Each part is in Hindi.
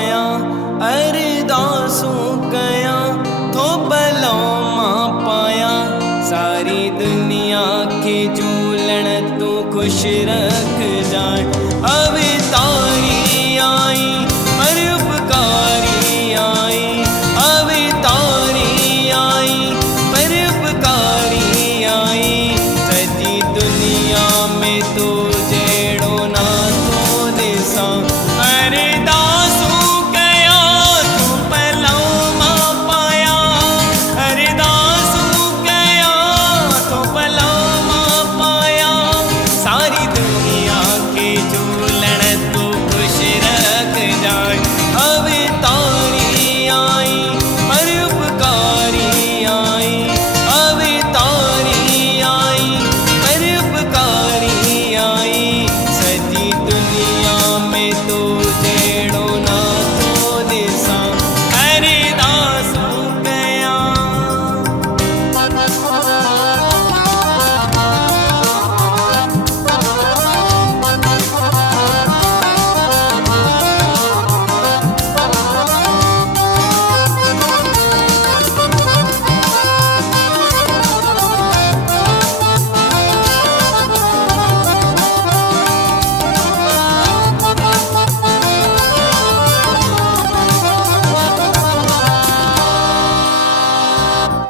पाया अरदासूं कया तो भलो मां पाया सारी दुनिया के झूलण तू खुश रख जाए अवतारी आई परोपकारी आई अवतारी आई परोपकारी आई सजी दुनिया में तू जेड़ो ना तो दिसा अरदासूं कया तू भलो मां पाया अरदासूं कया तो भलो मां पाया सारी दुनिया के झूलण तू खुश रख जाए अवतारी आई परोपकारी आई अवतारी आई परोपकारी आई सजी दुनिया में तू जेड़ो ना तो दिसा अरदासूं कया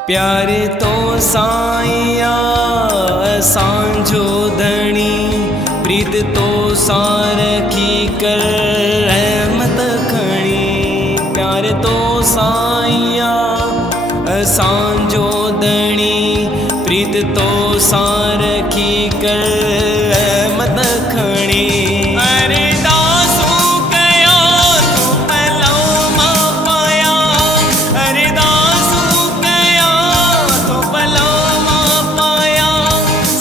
प्यार तो साईया सांझो धणी प्रीत तो सारखी कर रहमत खणी प्यार तो साईया सांझो धणी प्रीत तो सारखी कर रहमत खणी अरदासूं कया तू भलो मां पाया अरदासूं कया तो भलो मां पाया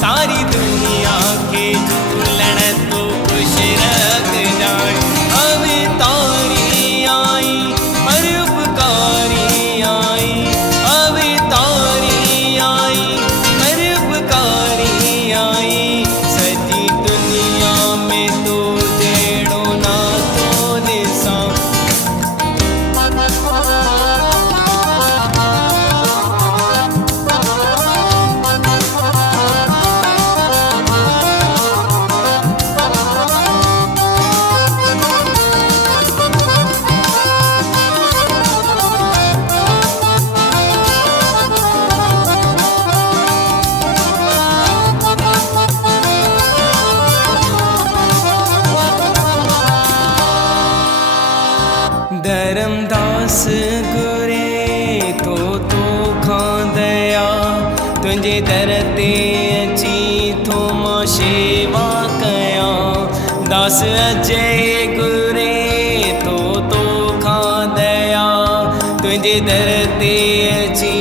सारी दुनिया के झूलण तू खुश रख जाए अवतारी आई परोपकारी आई अवतारी आई परोपकारी आई सजी दुनिया में तू जेड़ो ना तो दिसा धर्मदास गुरे तो खां दया तुंहिंजे दर ते अची थो मां शेवा कया दास अजय गुरे तो खां दया तुंहिंजे दर ते अची